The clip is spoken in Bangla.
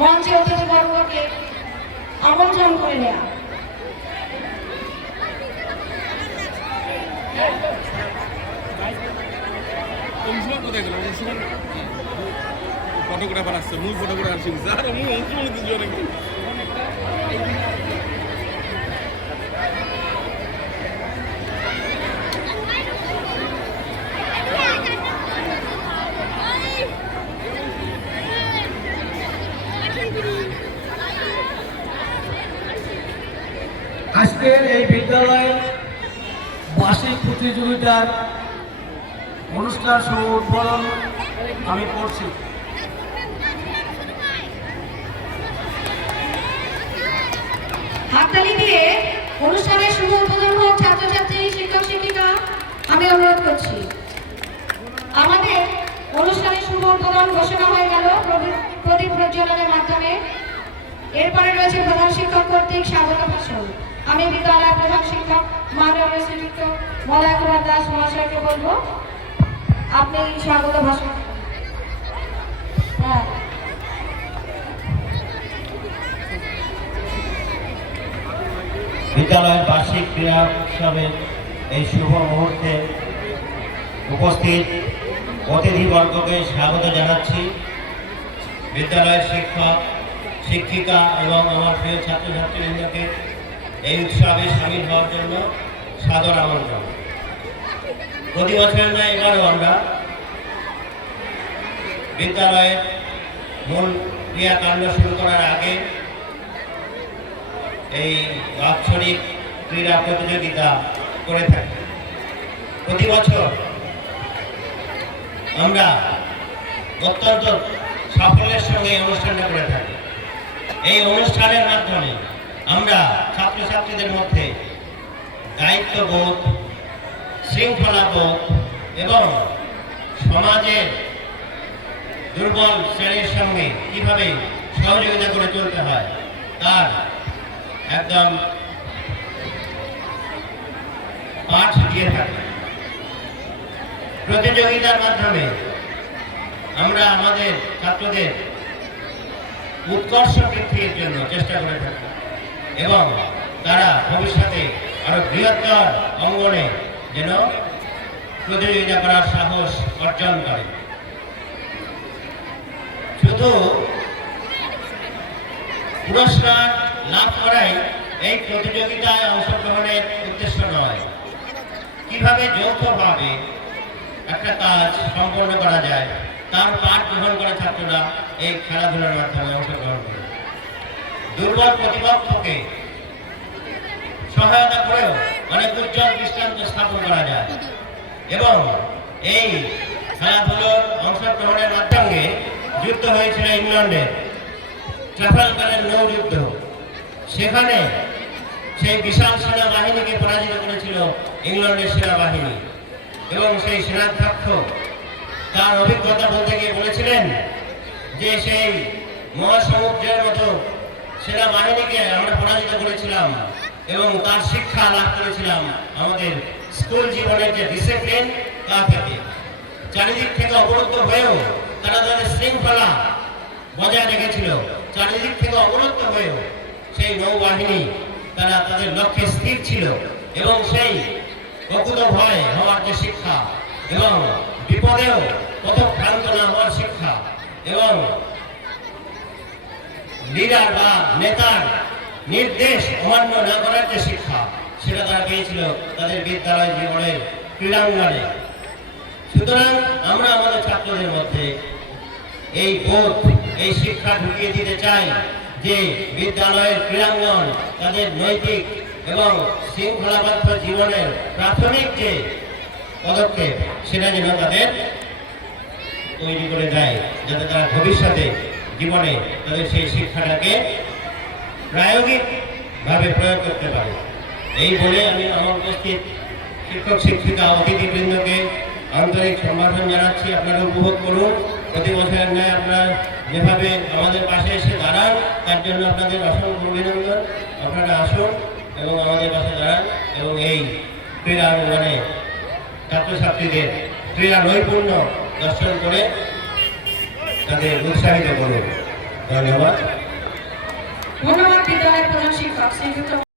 মঞ্চে অতিথিবর্গকে আমন্ত্রণ করে নেওয়া। ফটোগ্রাফার আসছে, মূল ফটোগ্রাফার আসছে আর মূল অংশগ্রহণ কিছু অনেক আজকের এই বিদ্যালয়ের বার্ষিক প্রতিযোগিতার অনুষ্ঠান শুভ উদ্বোধন আমি করছি। হাততালি দিয়ে অনুষ্ঠানের শুভ উদ্বোধন হোক ছাত্রছাত্রী, শিক্ষক শিক্ষিকা, আমি অনুরোধ করছি। আমাদের অনুষ্ঠানের শুভ উদ্বোধন ঘোষণা হয়ে গেল প্রদীপ প্রজ্বলনের মাধ্যমে। এরপরে রয়েছে প্রধান শিক্ষক কর্তৃক স্বাগত ভাষণ। আমি বিদ্যালয়ের প্রধান শিক্ষক মাননীয় শ্রীযুক্ত মলয় কুমার দাস মহাশয়কে বলবো আপনি স্বাগত ভাষণ। হ্যাঁ, বিদ্যালয়ের বার্ষিক ক্রীড়া উৎসবের এই শুভ মুহূর্তে উপস্থিত অতিথিবর্গকে স্বাগত জানাচ্ছি। বিদ্যালয়ের শিক্ষক শিক্ষিকা এবং আমার প্রিয় ছাত্রছাত্রীবৃন্দকে এই উৎসবে সামিল হওয়ার জন্য সাদর আমন্ত্রণ। প্রতি বছর না এবারও আমরা বিদ্যালয়ের মূল ক্রিয়াকাণ্ড শুরু করার আগে এই বাৎসরিক ক্রীড়া প্রতিযোগিতা করে থাকি। প্রতি বছর আমরা অত্যন্ত সাফল্যের সঙ্গে এই অনুষ্ঠানটা করে থাকি। এই অনুষ্ঠানের মাধ্যমে আমরা ছাত্রছাত্রীদের মধ্যে দায়িত্ববোধ, শৃঙ্খলাবোধ এবং সমাজের দুর্বল শ্রেণীর সঙ্গে কিভাবে সহযোগিতা করে চলতে হয় তার একদম পাঠ দিয়ে থাকি। প্রতিযোগিতার মাধ্যমে আমরা আমাদের ছাত্রদের উৎকর্ষ বৃদ্ধির জন্য চেষ্টা করে থাকি এবং তারা ভবিষ্যতে আরো বৃহত্তর অঙ্গনে যেন প্রতিযোগিতা করার সাহস অর্জন করে। শুধু পুরস্কার লাভ করাই এই প্রতিযোগিতায় অংশগ্রহণের উদ্দেশ্য নয়। কিভাবে যৌথভাবে একটা কাজ সম্পন্ন করা যায় তার পাঠ গ্রহণ করে ছাত্ররা এই খেলাধুলার মাধ্যমে অংশগ্রহণ করে। দুর্বল প্রতিপক্ষকে সহায়তা করেও অনেক উজ্জ্বল দৃষ্টান্ত স্থাপন করা যায় এবং এই খেলাধুলোর অংশগ্রহণের মাধ্যমে যুদ্ধ হয়েছিল ইংল্যান্ডের ট্রাফালগারের নৌযুদ্ধ। সেখানে সেই বিশাল সেনাবাহিনীকে পরাজিত করেছিল ইংল্যান্ডের সেনাবাহিনী এবং সেই সেনাধ্যক্ষ তার অভিজ্ঞতা বলতে গিয়ে বলেছিলেন যে সেই মহাসমুদ্রের মতো সেনাবাহিনীকে আমরা পরাজিত করেছিলাম এবং তার শিক্ষা লাভ করেছিলাম আমাদের স্কুল জীবনের যে ডিসিপ্লিন তা থেকে। চারিদিক থেকে অবরুদ্ধ হয়েও তারা তাদের শৃঙ্খলা বজায় রেখেছিল। চারিদিক থেকে অবরুদ্ধ হয়েও সেই নৌবাহিনী তারা তাদের লক্ষ্যে স্থির ছিল এবং সেই প্রকৃত ভয় হওয়ার যে শিক্ষা এবং বিপদেও কত ভ্রান্ত না হওয়ার শিক্ষা এবং লিডার বা নেতার নির্দেশ অমান্য না করার যে শিক্ষা সেটা তারা পেয়েছিল তাদের বিদ্যালয় জীবনের ক্রীড়াঙ্গনে। সুতরাং আমরা আমাদের ছাত্রদের মধ্যে এই বোধ, এই শিক্ষা ঢুকিয়ে দিতে চাই যে বিদ্যালয়ের ক্রীড়াঙ্গন তাদের নৈতিক এবং শৃঙ্খলাবদ্ধ জীবনের প্রাথমিক যে পদক্ষেপ সেটা যেন তাদের তৈরি করে দেয়, যাতে তারা ভবিষ্যতে জীবনে তাদের সেই শিক্ষাটাকে প্রায়োগিকভাবে প্রয়োগ করতে পারে। এই বলে আমি আমার উপস্থিত শিক্ষক শিক্ষিকা অতিথিবৃন্দকে আন্তরিক সম্ভাষণ জানাচ্ছি। আপনারা উপভোগ করুন। প্রতি বছরের ন্যায় আপনারা যেভাবে আমাদের পাশে এসে দাঁড়ান তার জন্য আপনাদের অসংখ্য অভিনন্দন। আপনারা আসুন এবং আমাদের পাশে দাঁড়ান এবং এই ক্রীড়া ছাত্রছাত্রীদের ক্রীড়া নৈপুণ্য দর্শন করে তাদের উৎসাহিত করুন। ধন্যবাদ। ধন্যবাদ বিদ্যালয়ের প্রধান শিক্ষক শ্রীযুক্ত